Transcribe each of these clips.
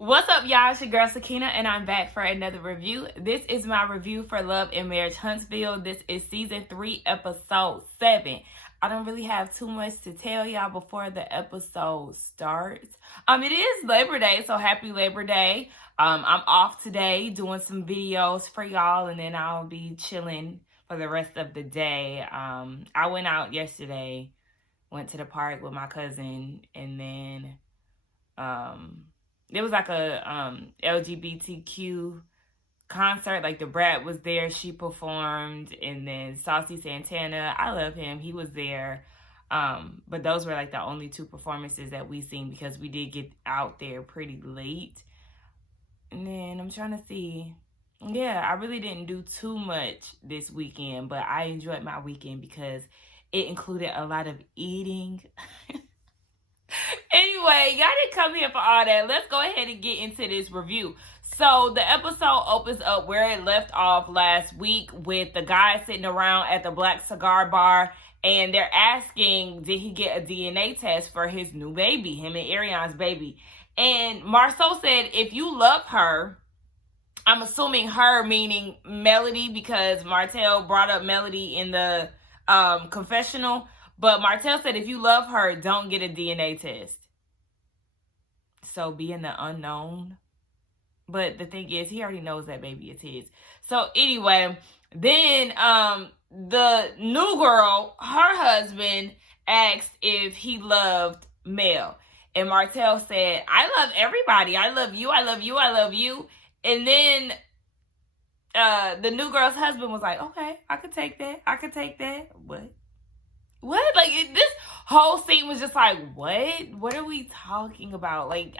What's up, y'all? It's your girl Sakina, and I'm back for another review. This is my review for Love and Marriage Huntsville. This is season 3, episode 7. I don't really have too much to tell y'all before the episode starts. It is Labor Day, so happy Labor Day. I'm off today doing some videos for y'all, and then I'll be chilling for the rest of the day. I went out yesterday, went to the park with my cousin, and then there was like a LGBTQ concert. Like the Brat was there, she performed, and then Saucy Santana, I love him, he was there. But those were like the only 2 performances that we seen because we did get out there pretty late. And then I'm trying to see. Yeah, I really didn't do too much this weekend, but I enjoyed my weekend because it included a lot of eating. Anyway, y'all didn't come here for all that. Let's go ahead and get into this review. So the episode opens up where it left off last week with the guy sitting around at the Black Cigar Bar, and they're asking, did he get a DNA test for his new baby, him and Ariane's baby? And Marceau said, if you love her, I'm assuming her meaning Melody, because Martell brought up Melody in the confessional. But Martell said, if you love her, don't get a DNA test. So being the unknown. But the thing is, he already knows that baby is his. So anyway, then the new girl, her husband, asked if he loved Mel. And Martell said, I love everybody. I love you. I love you. I love you. And then the new girl's husband was like, okay, I could take that. I could take that. What? Like, this whole scene was just like, what are we talking about? Like,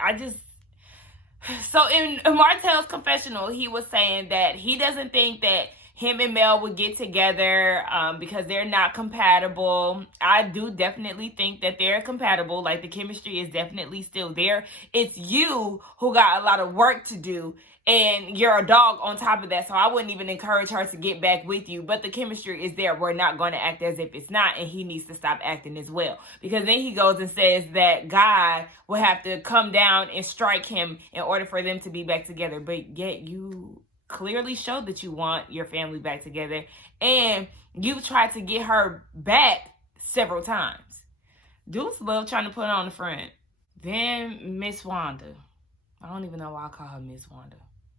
so in Martell's confessional, he was saying that he doesn't think that him and Mel would get together because they're not compatible. I do definitely think that they're compatible. Like, the chemistry is definitely still there. It's you who got a lot of work to do, and you're a dog on top of that. So I wouldn't even encourage her to get back with you. But the chemistry is there. We're not going to act as if it's not. And he needs to stop acting as well. Because then he goes and says that God will have to come down and strike him in order for them to be back together. But yet you clearly showed that you want your family back together. And you've tried to get her back several times. Dudes love trying to put on the front. Then Miss Wanda. I don't even know why I call her Miss Wanda.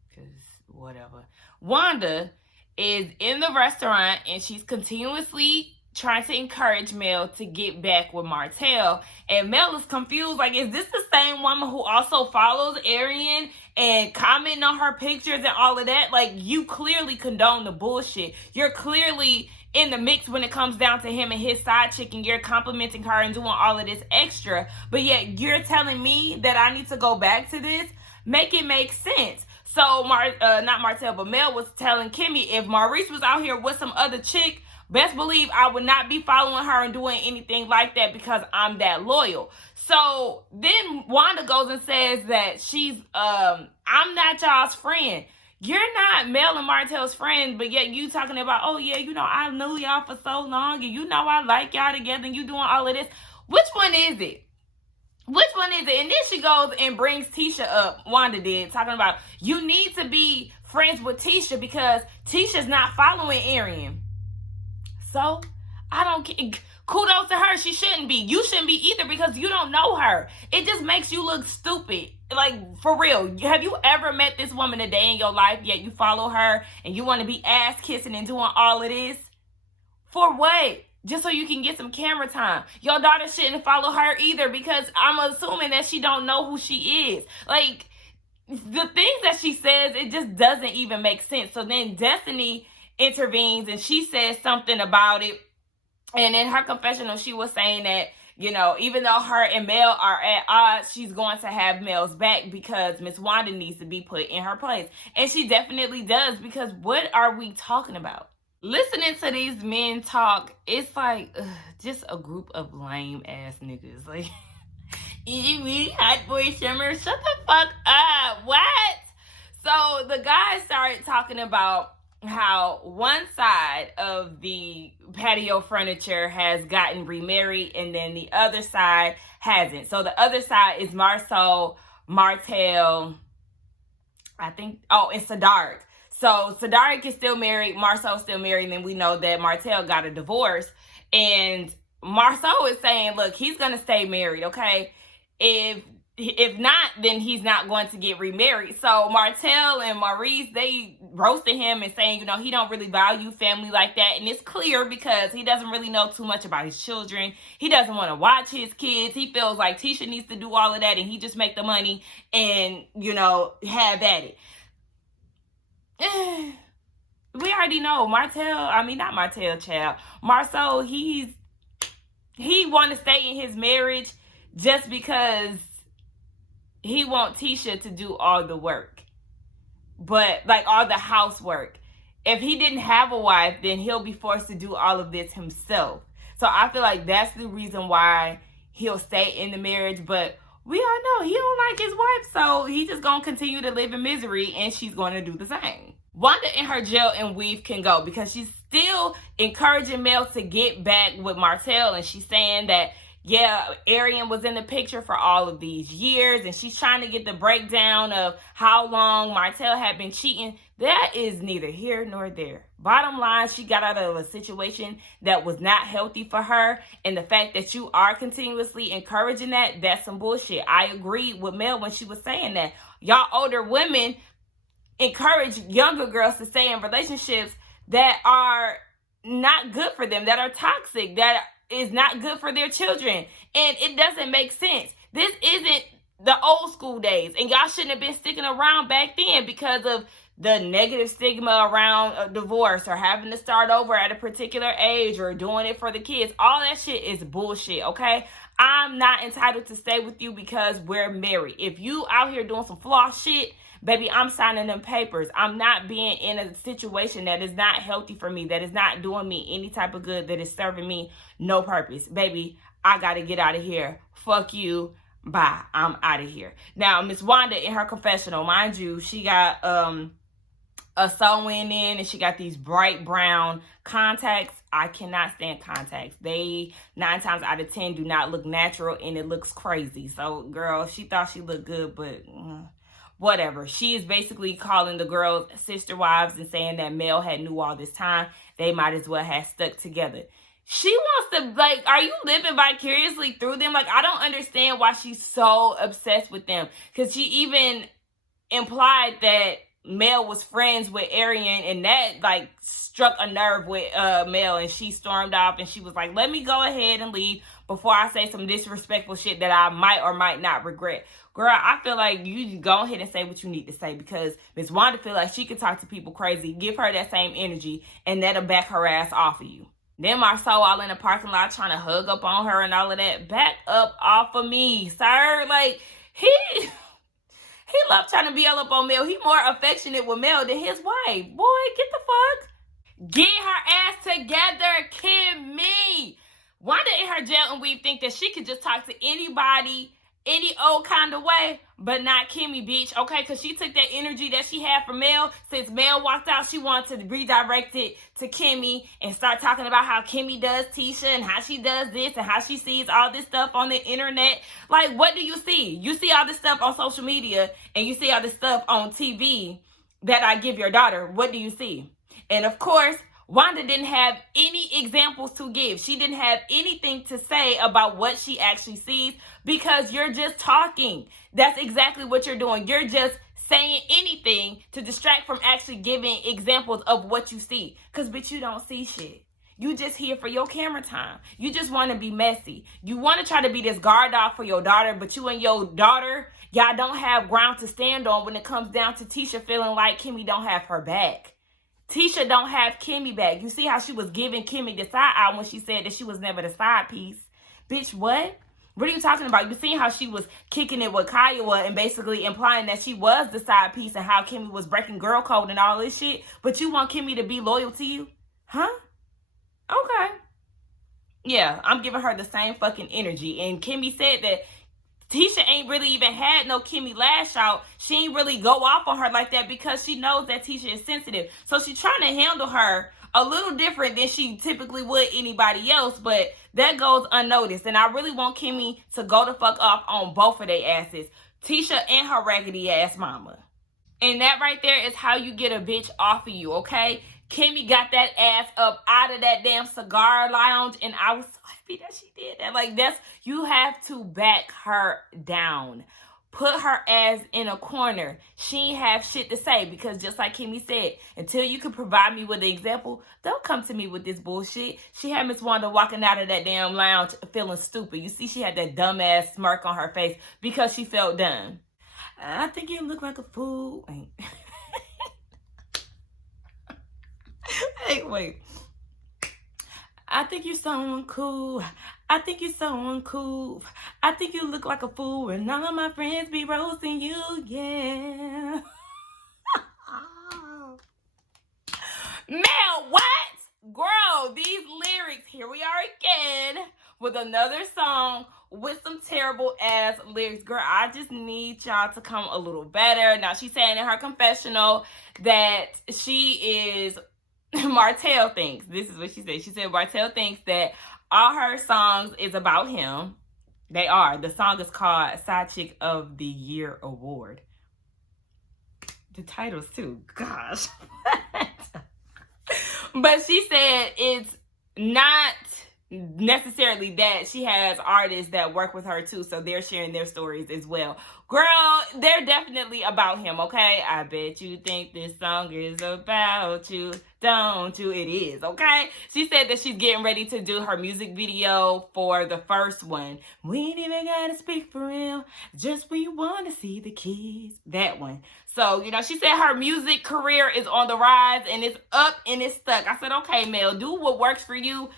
Because whatever. Wanda is in the restaurant and she's continuously trying to encourage Mel to get back with Martell. And Mel is confused. Like, is this the same woman who also follows Ariane and commenting on her pictures and all of that? Like, you clearly condone the bullshit. You're clearly in the mix when it comes down to him and his side chick, and you're complimenting her and doing all of this extra. But yet you're telling me that I need to go back to this? Make it make sense. So, not Martell, but Mel was telling Kimmy, if Maurice was out here with some other chick, best believe I would not be following her and doing anything like that because I'm that loyal. So then Wanda goes and says that I'm not y'all's friend. You're not Mel and Martell's friend, but yet you talking about, oh yeah, I knew y'all for so long, and I like y'all together, and you doing all of this. Which one is it? Which one is it? And then she goes and brings Tisha up, Wanda did, talking about you need to be friends with Tisha because Tisha's not following Ariane. So, I don't care. Kudos to her. She shouldn't be. You shouldn't be either because you don't know her. It just makes you look stupid. Like, for real. Have you ever met this woman a day in your life, yet you follow her and you want to be ass kissing and doing all of this? For what? Just so you can get some camera time. Your daughter shouldn't follow her either because I'm assuming that she don't know who she is. Like, the things that she says, it just doesn't even make sense. So then Destiny intervenes and she says something about it. And in her confessional, she was saying that, even though her and Mel are at odds, she's going to have Mel's back because Miss Wanda needs to be put in her place. And she definitely does, because what are we talking about? Listening to these men talk, it's like just a group of lame ass niggas. Like, you really hot boy summer? Shut the fuck up. What? So the guys started talking about how one side of the patio furniture has gotten remarried and then the other side hasn't. So the other side is Marceau, Martell, I think, oh, and Sadarik. So Sadarik is still married, Marcel's still married, and then we know that Martell got a divorce. And Marcel is saying, look, he's gonna stay married, okay? If not, then he's not going to get remarried. So Martell and Maurice, they roasted him and saying, he don't really value family like that. And it's clear because he doesn't really know too much about his children. He doesn't want to watch his kids. He feels like Tisha needs to do all of that and he just make the money and, have at it. We already know not Martell, child. Marceau, he want to stay in his marriage just because he want Tisha to do all the work. But, all the housework. If he didn't have a wife, then he'll be forced to do all of this himself. So I feel like that's the reason why he'll stay in the marriage. But we all know he don't like his wife, so he just gonna continue to live in misery, and she's gonna do the same. Wanda in her jail and weave can go because she's still encouraging Mel to get back with Martell, and she's saying that, yeah, Arian was in the picture for all of these years, and she's trying to get the breakdown of how long Martell had been cheating. That is neither here nor there. Bottom line, she got out of a situation that was not healthy for her, and the fact that you are continuously encouraging that's some bullshit. I agree with Mel when she was saying that. Y'all older women encourage younger girls to stay in relationships that are not good for them, that are toxic, that is not good for their children. And it doesn't make sense. This isn't the old school days, and y'all shouldn't have been sticking around back then because of the negative stigma around a divorce or having to start over at a particular age or doing it for the kids. All that shit is bullshit, okay? I'm not entitled to stay with you because we're married. If you out here doing some floss shit, baby, I'm signing them papers. I'm not being in a situation that is not healthy for me, that is not doing me any type of good, that is serving me no purpose. Baby, I got to get out of here. Fuck you. Bye. I'm out of here. Now, Miss Wanda in her confessional, mind you, she got a sewing in and she got these bright brown contacts. I cannot stand contacts. They 9 times out of 10 do not look natural and it looks crazy. So, girl, she thought she looked good, but whatever. She is basically calling the girls sister wives and saying that Mel had knew all this time. They might as well have stuck together. She wants to, are you living vicariously through them? I don't understand why she's so obsessed with them. Because she even implied that Mel was friends with Arian, and that, struck a nerve with Mel, and she stormed off, and she was like, let me go ahead and leave before I say some disrespectful shit that I might or might not regret. Girl, I feel like you go ahead and say what you need to say because Miss Wanda feel like she can talk to people crazy. Give her that same energy, and that'll back her ass off of you. Then Marceau all in the parking lot trying to hug up on her and all of that. Back up off of me, sir. He loves trying to be all up on Mel. He more affectionate with Mel than his wife. Boy, get the fuck. Get her ass together, Kimmy. Wanda in her jail and weave think that she could just talk to anybody, any old kind of way, but not Kimmy, bitch, okay? Because she took that energy that she had from Mel. Since Mel walked out, she wanted to redirect it to Kimmy and start talking about how Kimmy does Tisha and how she does this and how she sees all this stuff on the internet. What do you see? You see all this stuff on social media and you see all this stuff on TV that I give your daughter. What do you see? And of course, Wanda didn't have any examples to give. She didn't have anything to say about what she actually sees because you're just talking. That's exactly what you're doing. You're just saying anything to distract from actually giving examples of what you see. Because, bitch, you don't see shit. You just here for your camera time. You just want to be messy. You want to try to be this guard dog for your daughter, but you and your daughter, y'all don't have ground to stand on when it comes down to Tisha feeling like Kimmy don't have her back. Tisha don't have Kimmy back. You see how she was giving Kimmy the side eye when she said that she was never the side piece. Bitch, what? What are you talking about? You seen how she was kicking it with Kiowa and basically implying that she was the side piece and how Kimmy was breaking girl code and all this shit. But you want Kimmy to be loyal to you? Huh? Okay. Yeah, I'm giving her the same fucking energy. And Kimmy said that Tisha ain't really even had no Kimmy lash out. She ain't really go off on her like that because she knows that Tisha is sensitive. So she's trying to handle her a little different than she typically would anybody else, but that goes unnoticed. And I really want Kimmy to go the fuck off on both of their asses. Tisha and her raggedy ass mama. And that right there is how you get a bitch off of you, okay? Kimmy got that ass up out of that damn cigar lounge, and I was so happy that she did that. Like, you have to back her down. Put her ass in a corner. She ain't have shit to say, because just like Kimmy said, until you can provide me with an example, don't come to me with this bullshit. She had Miss Wanda walking out of that damn lounge feeling stupid. You see, she had that dumbass smirk on her face because she felt dumb. I think you look like a fool. Hey, wait. I think you're someone cool. I think you're someone cool. I think you look like a fool, and none of my friends be roasting you, yeah. Man, what? Girl, these lyrics, here we are again with another song with some terrible ass lyrics. Girl, I just need y'all to come a little better. Now, she's saying in her confessional that she is, Martell thinks, this is what she said. She said Martell thinks that all her songs is about him. They are. The song is called Side Chick of the Year Award. The titles too. Gosh. But she said it's not necessarily that. She has artists that work with her too, so they're sharing their stories as well. Girl, they're definitely about him, okay? I bet you think this song is about you, don't you? It is, okay? She said that she's getting ready to do her music video for the first one. We ain't even gotta speak for real, just when you wanna see the keys. That one. So, you know, she said her music career is on the rise, and it's up and it's stuck. I said, okay, Mel, do what works for you.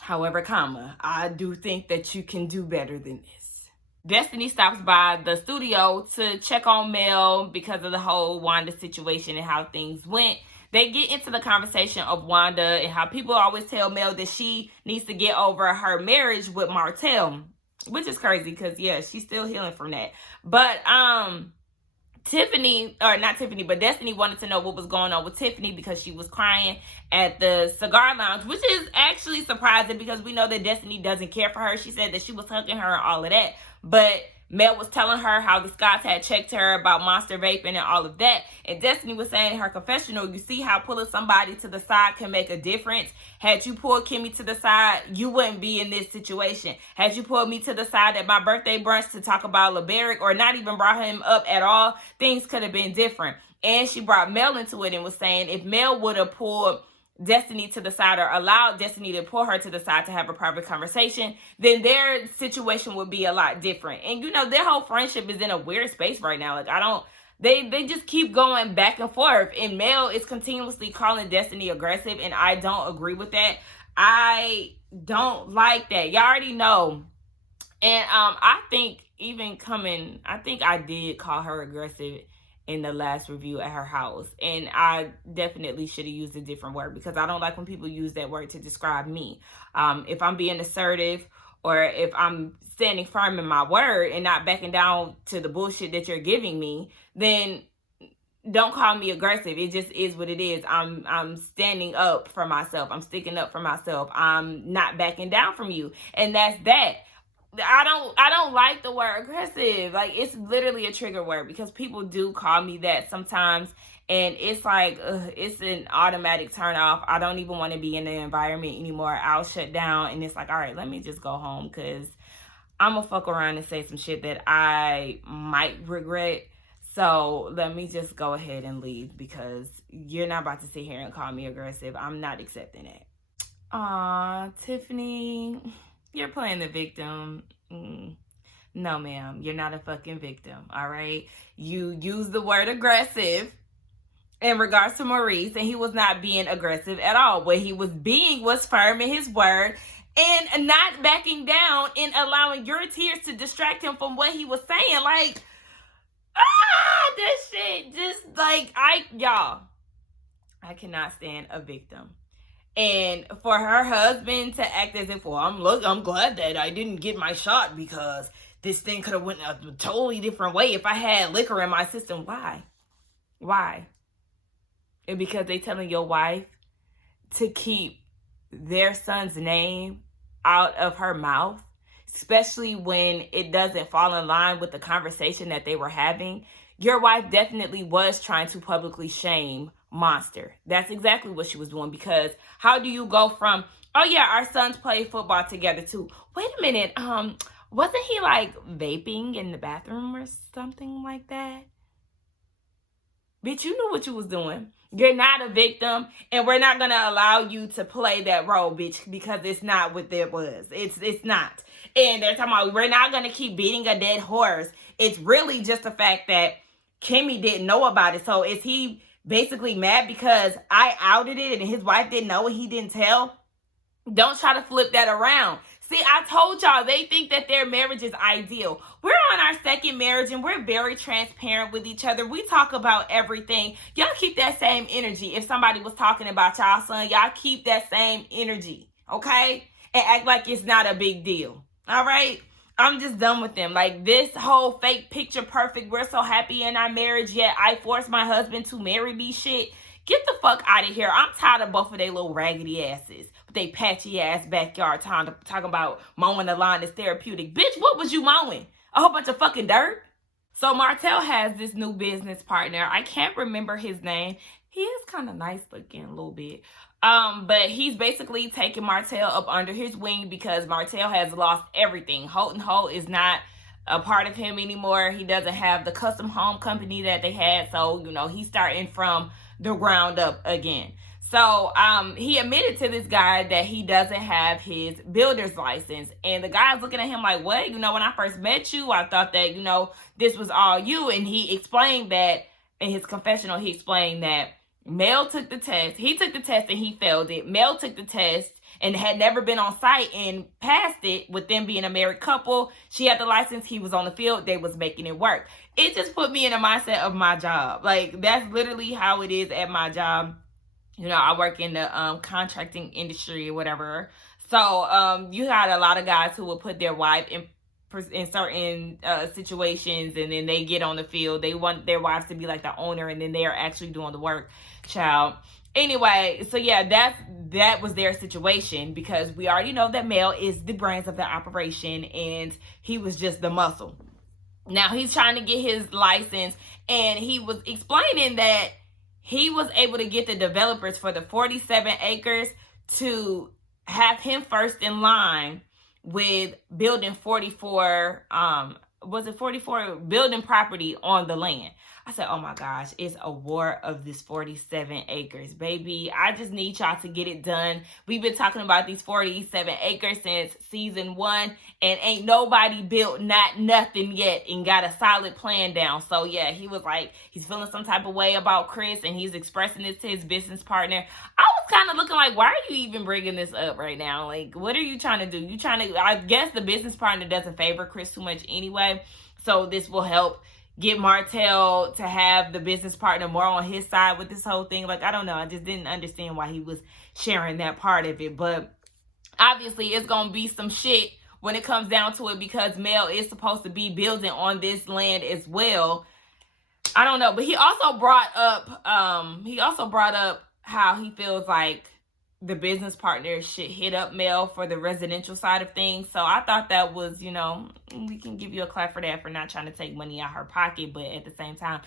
However, comma, I do think that you can do better than this. Destiny stops by the studio to check on Mel because of the whole Wanda situation and how things went. They get into the conversation of Wanda and how people always tell Mel that she needs to get over her marriage with Martell, which is crazy because, yeah, she's still healing from that. But, Destiny wanted to know what was going on with Tiffany because she was crying at the cigar lounge, which is actually surprising because we know that Destiny doesn't care for her. She said that she was hugging her and all of that, but Mel was telling her how the Scotts had checked her about Monster vaping and all of that. And Destiny was saying in her confessional, you see how pulling somebody to the side can make a difference. Had you pulled Kimmy to the side, you wouldn't be in this situation. Had you pulled me to the side at my birthday brunch to talk about LeBeric, or not even brought him up at all, things could have been different. And she brought Mel into it and was saying if Mel would have pulled Destiny to the side or allowed Destiny to pull her to the side to have a private conversation, then their situation would be a lot different. And you know, their whole friendship is in a weird space right now. Like, they just keep going back and forth, and Mel is continuously calling Destiny aggressive, and I don't agree with that. I don't like that. Y'all already know. And I think I did call her aggressive in the last review at her house, and I definitely should have used a different word because I don't like when people use that word to describe me. If I'm being assertive, or if I'm standing firm in my word and not backing down to the bullshit that you're giving me, then don't call me aggressive. It just is what it is. I'm standing up for myself. I'm sticking up for myself. I'm not backing down from you, and that's that. I don't like the word aggressive. Like, it's literally a trigger word because people do call me that sometimes, and it's like, it's an automatic turn off. I don't even want to be in the environment anymore. I'll shut down, and it's like, all right, let me just go home because I'm gonna fuck around and say some shit that I might regret. So let me just go ahead and leave because you're not about to sit here and call me aggressive. I'm not accepting it. Aw, Tiffany, you're playing the victim. No, ma'am, you're not a fucking victim, all right? You use the word aggressive in regards to Maurice, and he was not being aggressive at all. What he was being was firm in his word and not backing down and allowing your tears to distract him from what he was saying. Like, this shit just, like, I cannot stand a victim. And for her husband to act as if, well, I'm glad that I didn't get my shot because this thing could have went a totally different way if I had liquor in my system. Why? And because they telling your wife to keep their son's name out of her mouth. especially when it doesn't fall in line with the conversation that they were having. Your wife definitely was trying to publicly shame Monster. That's exactly what she was doing, because how do you go from, oh yeah, our sons play football together too. Wait a minute, wasn't he like vaping in the bathroom or something like that? Bitch, you knew what you was doing. You're not a victim, and we're not gonna allow you to play that role, bitch, because it's not what it was. It's not. And they're talking about we're not gonna keep beating a dead horse. It's really just the fact that Kimmy didn't know about it. So is he basically mad because I outed it and his wife didn't know and he didn't tell? Don't try to flip that around. See, I told y'all, they think that their marriage is ideal. We're on our second marriage and we're very transparent with each other. We talk about everything. Y'all keep that same energy. If somebody was talking about y'all son, y'all keep that same energy, okay? And act like it's not a big deal, all right? I'm just done with them. Like, this whole fake picture perfect, we're so happy in our marriage, yet I forced my husband to marry me shit. Get the fuck out of here. I'm tired of both of they little raggedy asses. With they patchy ass backyard talking about mowing the lawn is therapeutic. Bitch, what was you mowing? A whole bunch of fucking dirt? So Martell has this new business partner. I can't remember his name. He is kind of nice looking a little bit. But he's basically taking Martell up under his wing because Martell has lost everything. Holton Holt is not a part of him anymore. He doesn't have the custom home company that they had. So, you know, he's starting from the ground up again. So he admitted to this guy that he doesn't have his builder's license. And the guy's looking at him like, what? You know, when I first met you, I thought that, you know, this was all you. And he explained that in his confessional, he explained that Mel took the test. He took the test and he failed it. Mel took the test and had never been on site and passed it with them being a married couple. She had the license. He was on the field. They was making it work. It just put me in the mindset of my job. Like, that's literally how it is at my job. You know, I work in the contracting industry or whatever. So you had a lot of guys who would put their wife in certain situations, and then they get on the field. They want their wives to be like the owner, and then they are actually doing the work, child. Anyway, so yeah, that was their situation, because we already know that Mel is the brains of the operation and he was just the muscle. Now he's trying to get his license, and he was explaining that he was able to get the developers for the 47 acres to have him first in line with building 44, was it 44 building property on the land. I said, oh my gosh, it's a war of this 47 acres, baby. I just need y'all to get it done. We've been talking about these 47 acres since season 1, and ain't nobody built nothing yet and got a solid plan down. So yeah, he was like, he's feeling some type of way about Chris, and he's expressing this to his business partner. I was kind of looking like, why are you even bringing this up right now? Like, what are you trying to do? You trying to, I guess the business partner doesn't favor Chris too much anyway. So this will help get Martell to have the business partner more on his side with this whole thing. Like, I don't know. I just didn't understand why he was sharing that part of it. But obviously, it's going to be some shit when it comes down to it, because Mel is supposed to be building on this land as well. I don't know. But he also brought up how he feels like the business partner should hit up Mel for the residential side of things. So I thought that was, you know, we can give you a clap for that, for not trying to take money out her pocket. But at the same time,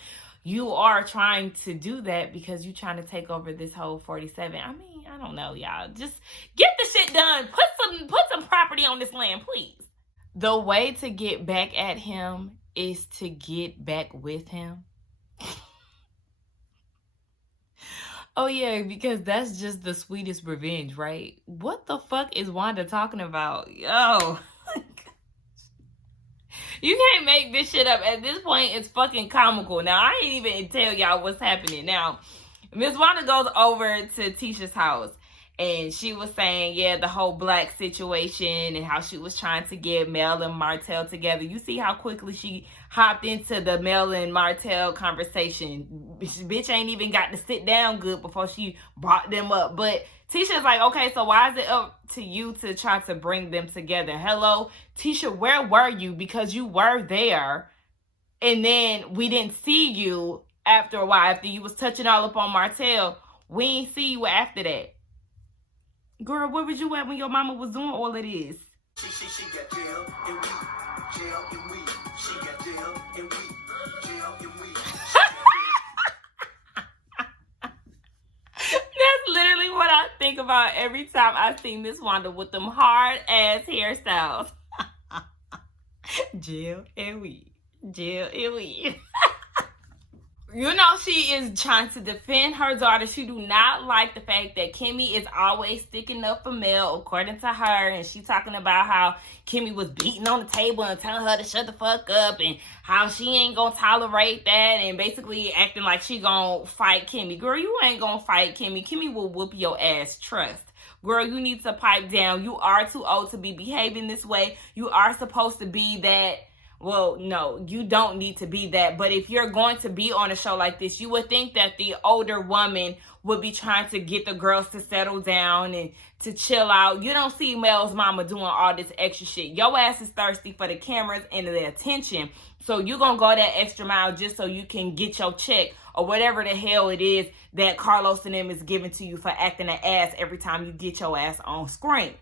you are trying to do that because you're trying to take over this whole 47. I mean, I don't know, y'all. Just get the shit done. Put some property on this land, please. The way to get back at him is to get back with him. Oh, yeah, because that's just the sweetest revenge, right? What the fuck is Wanda talking about? Yo. You can't make this shit up. At this point, it's fucking comical. Now, I ain't even tell y'all what's happening. Now, Miss Wanda goes over to Tisha's house, and she was saying, yeah, the whole black situation and how she was trying to get Mel and Martell together. You see how quickly she hopped into the Mel and Martell conversation. Bitch ain't even got to sit down good before she brought them up. But Tisha's like, okay, so why is it up to you to try to bring them together? Hello, Tisha, where were you? Because you were there, and then we didn't see you after a while. After you was touching all up on Martell, we ain't see you after that. Girl, where was you at when your mama was doing all of this? She got jail and weed, jail and weed. She got jail and weed, jail and weed. That's literally what I think about every time I see Miss Wanda with them hard ass hairstyles. Jill and weed. Jill and weed. You know, she is trying to defend her daughter. She do not like the fact that Kimmy is always sticking up for Mel, according to her. And she talking about how Kimmy was beating on the table and telling her to shut the fuck up, and how she ain't gonna tolerate that, and basically acting like she gonna fight Kimmy. Girl, you ain't gonna fight Kimmy. Kimmy will whoop your ass, trust. Girl, you need to pipe down. You are too old to be behaving this way. You are supposed to be that. Well, no, you don't need to be that. But if you're going to be on a show like this, you would think that the older woman would be trying to get the girls to settle down and to chill out. You don't see Mel's mama doing all this extra shit. Your ass is thirsty for the cameras and the attention. So you're going to go that extra mile just so you can get your check or whatever the hell it is that Carlos and them is giving to you for acting an ass every time you get your ass on screen.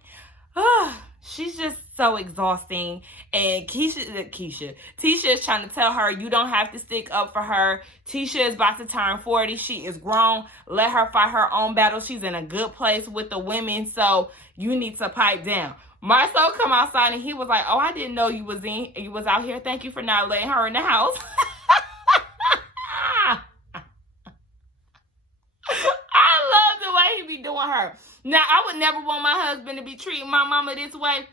She's just so exhausting. And Tisha is trying to tell her you don't have to stick up for her. Tisha is about to turn 40. She is grown. Let her fight her own battle. She's in a good place with the women. So you need to pipe down. Marcel come outside and he was like, oh, I didn't know you was out here. Thank you for not letting her in the house. I love the way he be doing her. Now, I would never want my husband to be treating my mama this way.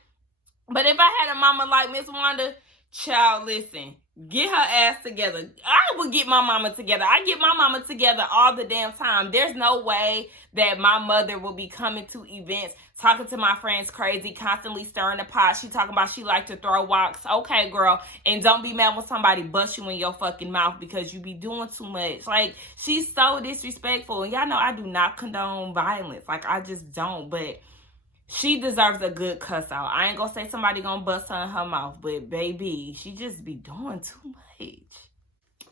But if I had a mama like Miss Wanda, child, listen, get her ass together. I would get my mama together. I get my mama together all the damn time. There's no way that my mother will be coming to events, talking to my friends crazy, constantly stirring the pot. She talking about she like to throw rocks. Okay, girl. And don't be mad when somebody busts you in your fucking mouth because you be doing too much. Like, she's so disrespectful. And y'all know I do not condone violence. Like, I just don't. But she deserves a good cuss out. I ain't gonna say somebody gonna bust her in her mouth. But, baby, she just be doing too much.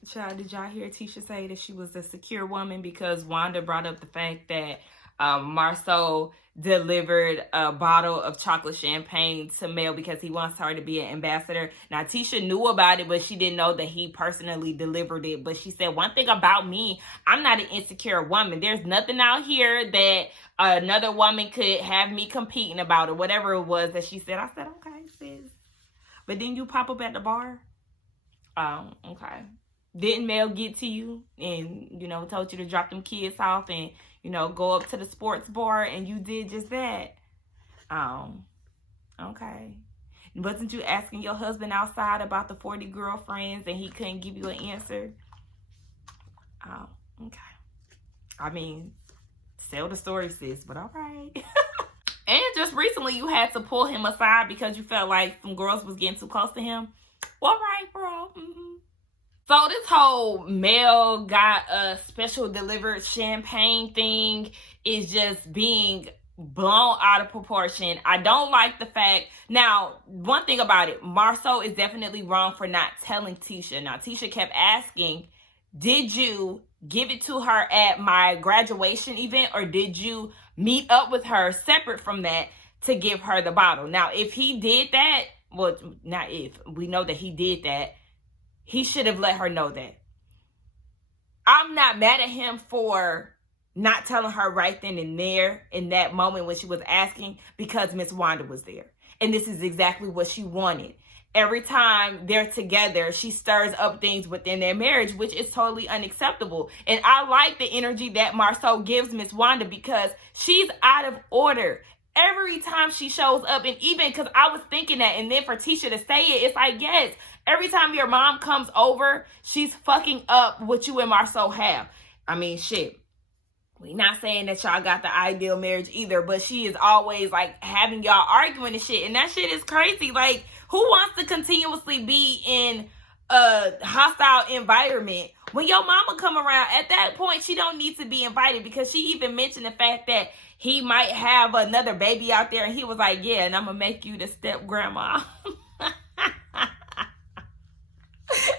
Child, did y'all hear Tisha say that she was a secure woman because Wanda brought up the fact that Marceau delivered a bottle of chocolate champagne to Mel because he wants her to be an ambassador. Now, Tisha knew about it, but she didn't know that he personally delivered it. But she said, one thing about me, I'm not an insecure woman. There's nothing out here that another woman could have me competing about, or whatever it was that she said. I said, okay, sis. But then you pop up at the bar? Okay. Didn't Mel get to you and, you know, told you to drop them kids off and, you know, go up to the sports bar and you did just that? Okay. Wasn't you asking your husband outside about the 40 girlfriends and he couldn't give you an answer? Oh, okay. I mean, sell the story, sis, but all right. And just recently you had to pull him aside because you felt like some girls was getting too close to him. All right, bro. So this whole Mel got a special delivered champagne thing is just being blown out of proportion. I don't like the fact. Now, one thing about it, Marceau is definitely wrong for not telling Tisha. Now, Tisha kept asking, did you give it to her at my graduation event, or did you meet up with her separate from that to give her the bottle? Now, if he did that, well, not if, we know that he did that, he should have let her know that. I'm not mad at him for not telling her right then and there in that moment when she was asking, because Miss Wanda was there. And this is exactly what she wanted. Every time they're together, she stirs up things within their marriage, which is totally unacceptable. And I like the energy that Marceau gives Miss Wanda because she's out of order every time she shows up. And even because I was thinking that, and then for Tisha to say it, it's like, yes, every time your mom comes over, she's fucking up what you and Marceau have. I mean, shit. We not saying that y'all got the ideal marriage either, but she is always like having y'all arguing and shit. And that shit is crazy. Like, who wants to continuously be in a hostile environment when your mama come around? At that point, she don't need to be invited, because she even mentioned the fact that he might have another baby out there. And he was like, yeah, and I'm going to make you the step grandma.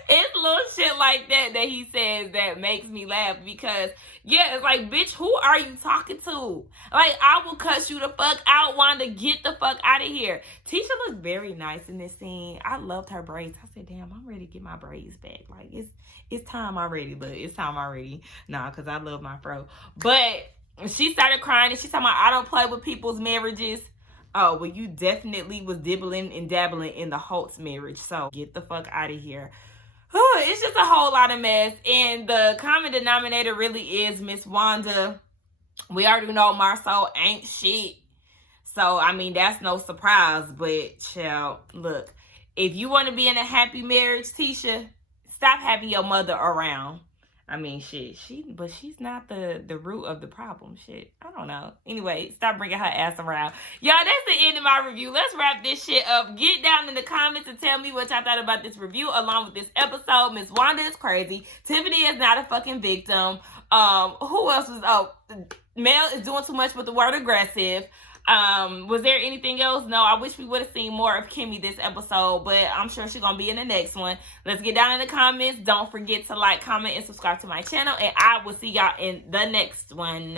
It's little shit like that he says that makes me laugh because, yeah, it's like, bitch, who are you talking to? Like, I will cuss you the fuck out, Wanda. Get the fuck out of here. Tisha looked very nice in this scene. I loved her braids. I said, damn, I'm ready to get my braids back. Like, it's time already. Look, it's time already. Nah, because I love my fro. But she started crying and she's talking about, I don't play with people's marriages. Oh, well, you definitely was dibbling and dabbling in the Holtz marriage. So get the fuck out of here. It's just a whole lot of mess. And the common denominator really is Miss Wanda. We already know Marceau ain't shit. So, I mean, that's no surprise. But, child, look. If you want to be in a happy marriage, Tisha, stop having your mother around. I mean, shit, but she's not the root of the problem. Shit, I don't know. Anyway, stop bringing her ass around. Y'all, that's the end of my review. Let's wrap this shit up. Get down in the comments and tell me what y'all thought about this review along with this episode. Miss Wanda is crazy. Tiffany is not a fucking victim. Who else was, Mel is doing too much with the word aggressive. Was there anything else? No, I wish we would have seen more of Kimmy this episode, but I'm sure she's gonna be in the next one. Let's get down in the comments. Don't forget to like, comment, and subscribe to my channel, and I will see y'all in the next one.